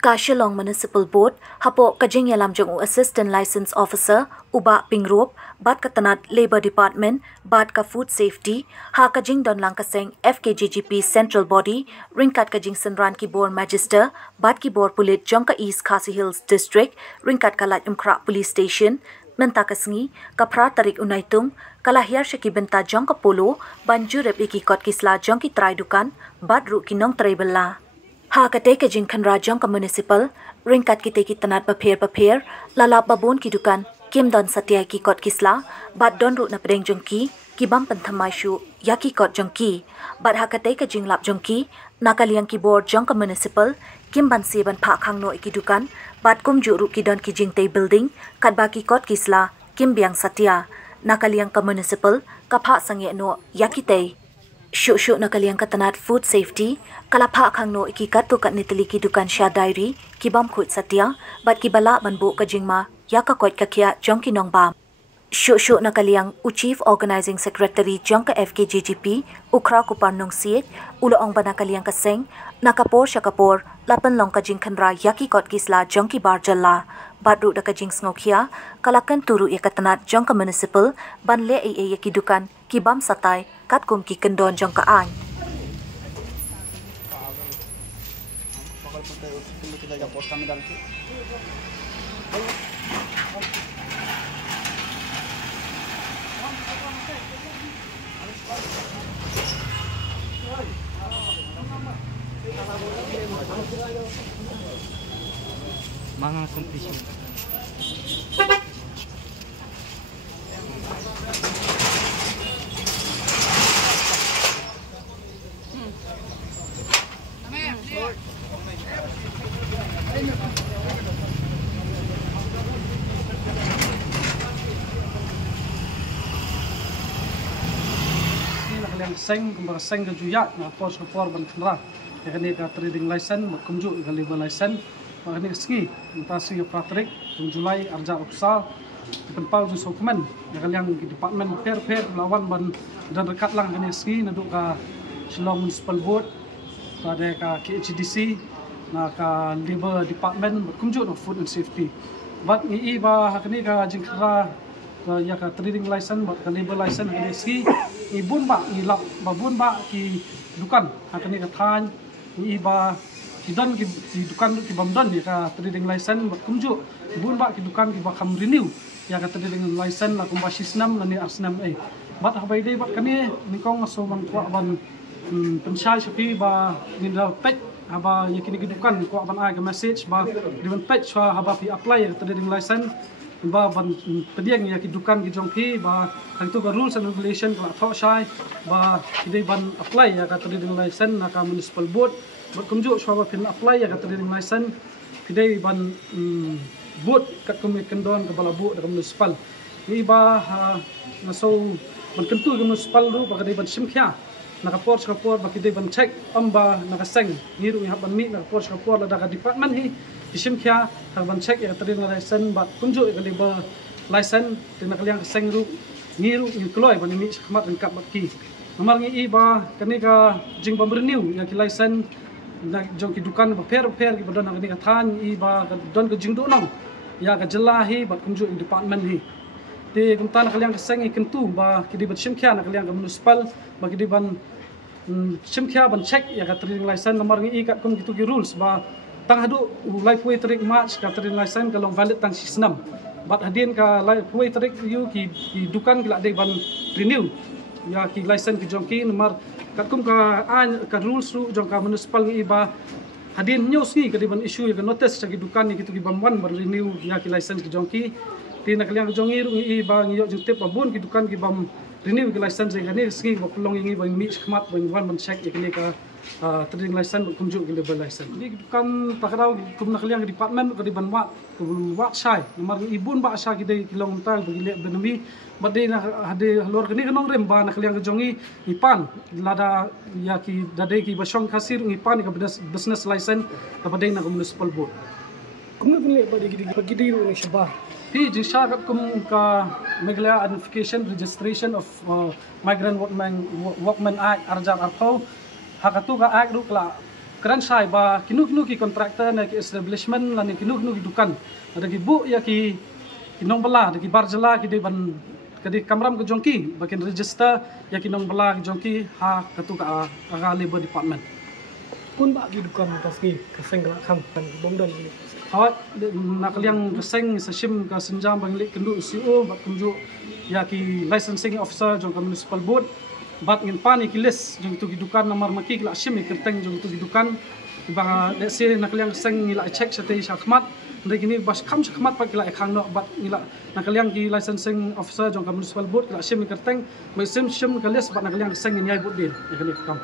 Kashalong Municipal Board hapo kajing yalam jong Assistant License Officer uba pingrop bat katanat Labor Department bat ka Food Safety ha kajing don lang kaseng FKJGP Central Body ringkat kajing senran ki bor Magister bat ki bor pulit jongka East Khasi Hills District ringkat kalat umkra Police Station menta kasengi kapra tarik unaitung kalahir syaki benta jongka polo banjur rep iki kot kisla jongki trai dukan bat ru kinong trai bela. Ha kate ke jingkan rajang ke municipal ringkat kita ki tanat papir lala babon ki dukan kim don satya ki kot kisla bat don ru na pedeng jongki ki bam penthamai shu ya ki kot jongki bat ha kate ke jinglap jongki nakaliang ki board jong ke municipal kim ban si ban pha khang no ki dukan bat kum ju ru ki don ki jingte building kat ba ki kot kisla kim biang satya nakaliang ke municipal ka pha sangye no ya ki te Syuk-syuk na kaliang katanat Food Safety, kalapa kang no ikikat to kat nitali ki dukan Shah Diary, kibam kut satya, bat kibala banbu kajingma, ya kakot kakia jong kinong bam. Syuk-syuk na kaliang Chief Organizing Secretary jong ka FKJGP, ukra kuparnong siit, ulo ong bana kaliang kaseng, nakapor siya kapor, lapan long kajing kanra yaki kot kisla jong ki bar jala, bat ru da kajing sngokia, kalakan turu ya katanat jong ka municipal, ban le ay yaki dukan, kibam satay, kat kum ki kendon jong ka an. Mga competition. Seng kumbaga seng kejuyat na pos kepor ban kenra ya kini ka trading license mat kumju ka labor license makani ski entasi Patrick Julai arja opsal penpau ju dokumen ya kalian di department per lawan ban dan rekat lang kini ski naduk ka Shillong Municipal Board pada ka KHDC na ka labor department mat kumju no food and safety bat ni ba hakani ka jingkra ya ka trading license bat ka labor license kini ski ibun ba ilap babun ba ki dukan hakani ka than iba ki don ki dukan ki bamdon ya ka trading license bat kumju ibun ba ki dukan ki ba kham renew ya ka trading license la kumba sisnam na ni asnam bat habai dei bat kani ni kong so ban kwa ban pensyai sapi ba ni da pet haba yakini ki dukan kwa ban ai ka message ba diban pet swa haba pi apply ka trading license ba ban pediang ya ki dukan ki jongki ba hang tu ka rules and regulation ka tho shai ba kidai ban apply ya ka trading license na ka municipal board ba kumju shwa ba pin apply ya ka trading license kidai ban board ka komit kendon ka balabu ka municipal ni ba na so ban kentu ka municipal ru ba kidai ban simkhya na ka por ba kidai ban check amba na ka seng ni ru ya ban mi na ka por la da ka department hi isim kya ban check ya trading license bat kunju ka labor license tin kaliang seng ru ngiru ni kloi ban mi khmat angkat bakki nomor ngi ba kani ka jing bam renew ya ki license na jong ki dukan ba per ki badon kani ka than ba don ka jing do nong ya ka jelahi bat kunju department hi te kumtan kaliang ka seng kentu ba ki di bat sim kya na kaliang ka municipal ba ki di ban sim kya ban check ya ka trading license nomor ngi ka kum gitu ki rules ba tang hadu lifeway tarik march ka trading license kalau valid tang sistem bat hadin ka lifeway tarik you ki dukan ki dei ban renew ya ki license ki jongki nomor ka kum ka an ka rules ru jong ka municipal ngi ba hadin news ni ka ban issue ka notice sa ki dukan ni gitu ki ban ban renew ya ki license ki jongki tin kalian jongi ru ngi ba ngi yo jong tep bun ki dukan ki bam renew ki license ka ni ski ba pelong ngi ba mi khmat ban check ya ki ka trading license kumju ki labor license ni kan takrau kum na kaliang department ko di banwa wat sai nomor ibun ba sa ki dei kilong tal bagi le benami badai na hade lor kini kanong rem ba na kaliang jongi ipan lada ya ki dadai ki basong kasir ipan ka business license ka badai na municipal board kumna pinle ba di pagidi ro ni siba Hi jisha kum ka Meghalaya Identification Registration of Migrant Workmen Act Arjar Arpo hakatu ka act rukla kran sai ba kinu ki contractor na ki establishment la ni kinu ki dukan ada ki bu ya ki kinong bala ada ki barjala ki de ban kadi kamram ke jongki bakin register ya kinong bala ke jongki ha katu ka labor department pun ba ki dukan taski kaseng la kham kan bom dan ini awak nak liang keseng sesim ka senjam banglik kendu CEO bat kunju ya ki licensing officer jong ka municipal board bat ngin pani ki list jong tu ki dukan nomor maki la sim kerteng jong tu ki dukan ba let's say nak liang keseng ngila check sate syakmat ndai kini bas kham syakmat pa kila khang no bat ngila nak liang ki licensing officer jong ka municipal board la sim kerteng mai sim ka list bat nak liang keseng nyai board din ya kini kam